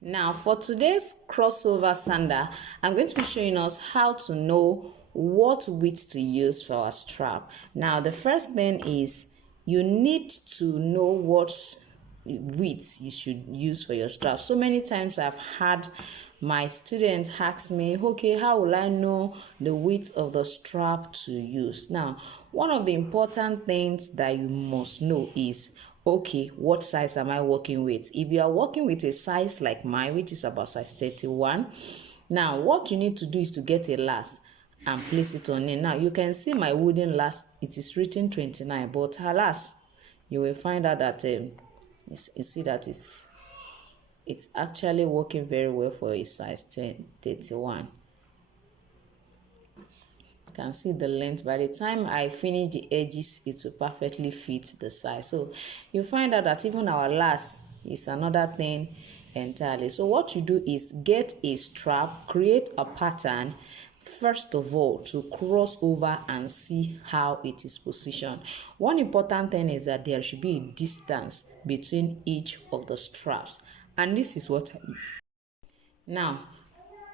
Now for today's crossover sander, I'm going to be showing us how to know what width to use for our strap. Now the first thing is you need to know what width you should use for your strap. So many times I've had my students ask me, okay, how will I know the width of the strap to use? Now, one of the important things that you must know is, okay, what size am I working with? If you are working with a size like mine, which is about size 31, now what you need to do is to get a last and place it on it. Now you can see my wooden last, it is written 29, but alas, you will find out that you see that it's actually working very well for a size 31. You can see the length. By the time I finish the edges, it will perfectly fit the size. So you find out that even our last is another thing entirely. So what you do is get a strap, create a pattern first of all to cross over and see how it is positioned. One important thing is that there should be a distance between each of the straps, and this is what now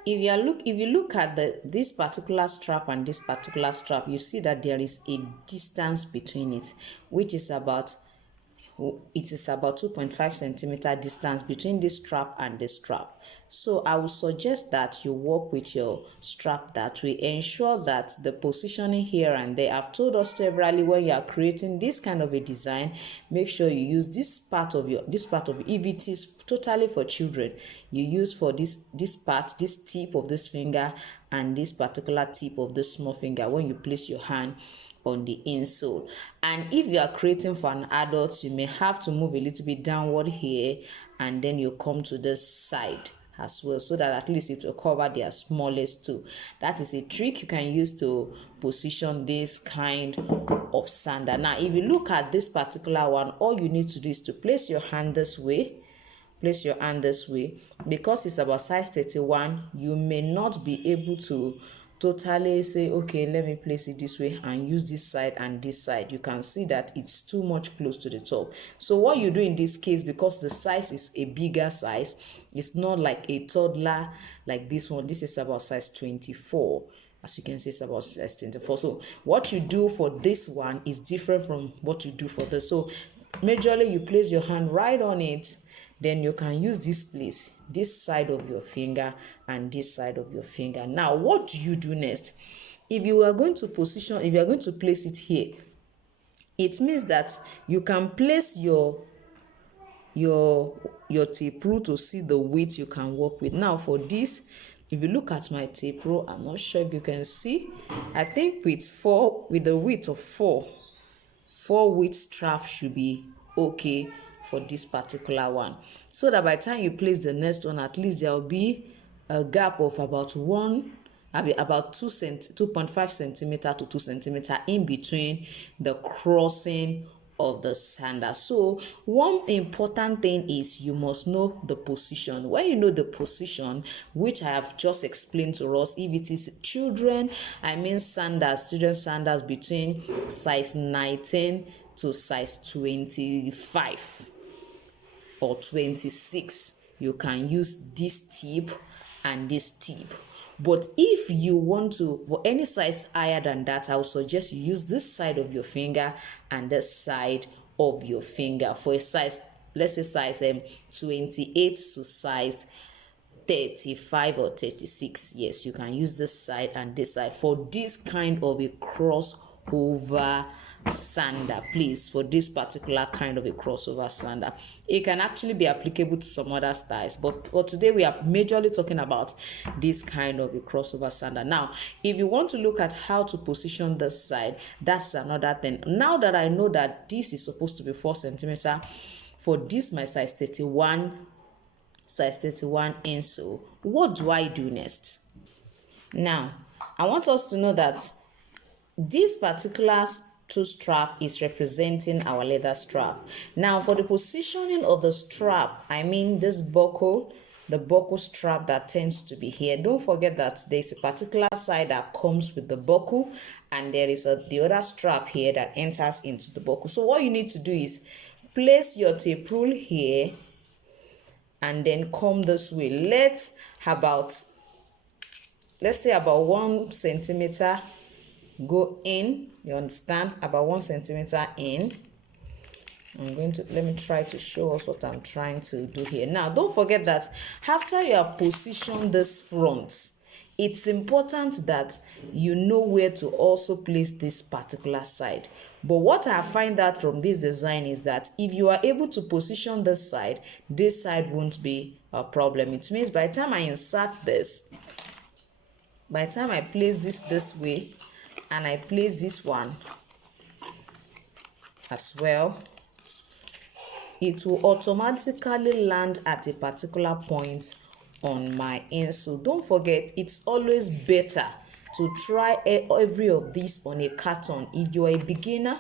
if you look at this particular strap and this particular strap, you see that there is a distance between it, which is about 2.5 centimeter distance between this strap and this strap. So I would suggest that you work with your strap that way. Ensure that the positioning here and there. I've told us severally, when you are creating this kind of a design, make sure you use this part of if it is totally for children, you use for this part, this tip of this finger and this particular tip of the small finger when you place your hand on the insole. And if you are creating for an adult, you may have to move a little bit downward here, and then you come to this side as well, so that at least it will cover their smallest toe. That is a trick you can use to position this kind of sander. Now if you look at this particular one, all you need to do is to place your hand this way. Place your hand this way. Because it's about size 31, you may not be able to totally say, okay, let me place it this way and use this side and this side. You can see that it's too much close to the top. So what you do in this case, because the size is a bigger size, it's not like a toddler like this one. This is about size 24. As you can see, it's about size 24. So what you do for this one is different from what you do for this. So majorly you place your hand right on it, then you can use this place, this side of your finger and this side of your finger. Now what do you do next? If you are going to place it here, it means that you can place your tape rule to see the width you can work with. Now for this, if you look at my tape rule, I'm not sure if you can see, I think with the width of 4 width strap should be okay for this particular one, so that by the time you place the next one, at least there will be a gap of about 2.5 centimeter to 2 centimeter in between the crossing of the sander. So one important thing is you must know the position. When you know the position, which I have just explained to us, if it is children, I mean children sandals between size 19 to size 25 or 26, you can use this tip and this tip. But if you want to, for any size higher than that, I would suggest you use this side of your finger and this side of your finger. For a size, let's say size 28 to size 35 or 36, yes, you can use this side and this side for this kind of a crossover sander. Please, for this particular kind of a crossover sander, it can actually be applicable to some other styles, but for today we are majorly talking about this kind of a crossover sander. Now if you want to look at how to position this side, that's another thing. Now that I know that this is supposed to be 4 centimeter for this my size 31 insole, what do I do next? Now I want us to know that this particular toe strap is representing our leather strap. Now for the positioning of the strap, I mean this buckle, the buckle strap that tends to be here, don't forget that there's a particular side that comes with the buckle, and there is the other strap here that enters into the buckle. So what you need to do is place your tape rule here and then come this way. Let's say about 1 centimeter go in. You understand? About 1 centimeter in. Let me try to show us what I'm trying to do here. Now, don't forget that after you have positioned this front, it's important that you know where to also place this particular side. But what I find out from this design is that if you are able to position this side won't be a problem. It means by the time I insert this, by the time I place this way, and I place this one as well, it will automatically land at a particular point on my insole. Don't forget, it's always better to try every of these on a carton. If you're a beginner,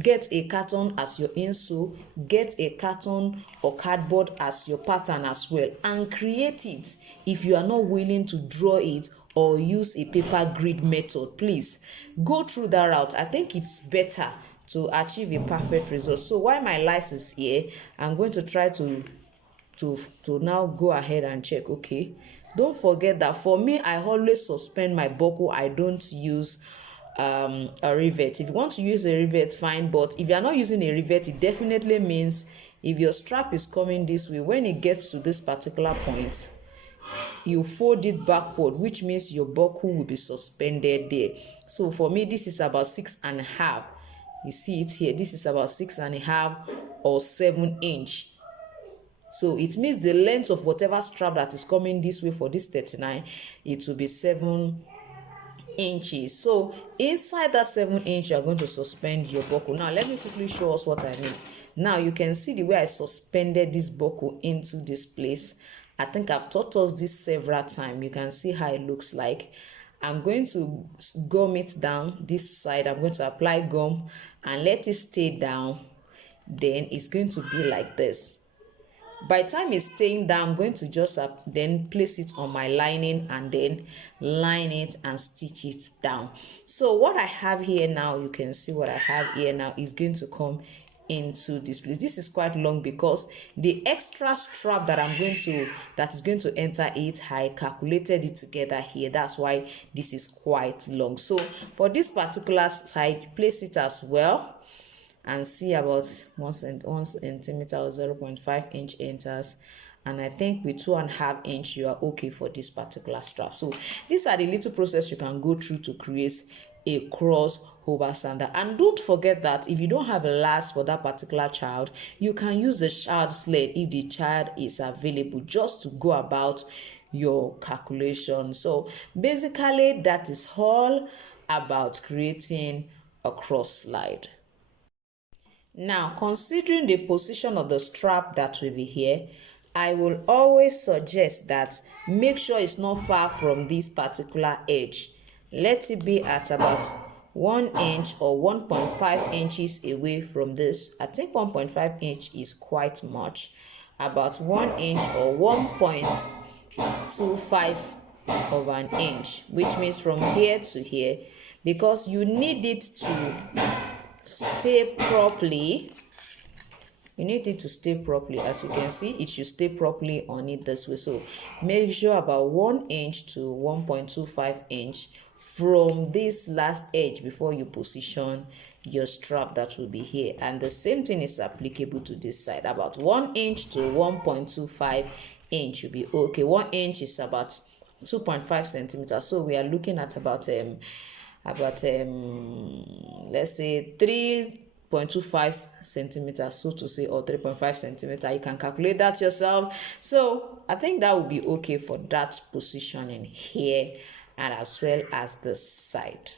get a carton as your insole, get a carton or cardboard as your pattern as well, and create it. If you are not willing to draw it or use a paper grid method, please go through that route. I think it's better to achieve a perfect result. So while my light is here, I'm going to try to now go ahead and check. Okay, don't forget that for me, I always suspend my buckle. I don't use a rivet. If you want to use a rivet, fine, but if you are not using a rivet, it definitely means if your strap is coming this way, when it gets to this particular point, you fold it backward, which means your buckle will be suspended there. So for me, this is about 6.5. You see it here, this is about 6.5 or 7 inch. So it means the length of whatever strap that is coming this way for this 39, it will be 7 inches. So inside that 7 inch, you are going to suspend your buckle. Now let me quickly show us what I mean. Now you can see the way I suspended this buckle into this place. I think I've taught us this several times. You can see how it looks like. I'm going to gum it down this side. I'm going to apply gum and let it stay down. Then it's going to be like this. By the time it's staying down, I'm going to just then place it on my lining and then line it and stitch it down. So what I have here now, you can see what I have here now is going to come into this place. This is quite long because the extra strap that is going to enter it, I calculated it together here. That's why this is quite long. So for this particular side, place it as well and see about 1 centimeter or 0.5 inch enters, and I think with 2.5 inch you are okay for this particular strap. So these are the little process you can go through to create a cross over sandal. And don't forget that if you don't have a last for that particular child, you can use the child sled if the child is available, just to go about your calculation. So basically that is all about creating a cross slide. Now, considering the position of the strap that will be here, I will always suggest that make sure it's not far from this particular edge. Let it be at about 1 inch or 1.5 inches away from this. I think 1.5 inch is quite much. About 1 inch or 1.25 of an inch, which means from here to here, because you need it to stay properly. You need it to stay properly. As you can see, it should stay properly on it this way. So make sure about 1 inch to 1.25 inch from this last edge before you position your strap that will be here. And the same thing is applicable to this side. About 1 inch to 1.25 inch will be okay. 1 inch is about 2.5 centimeters. So we are looking at about let's say 3.25 centimeters, so to say, or 3.5 centimeters. You can calculate that yourself. So I think that will be okay for that positioning here and as well as the side.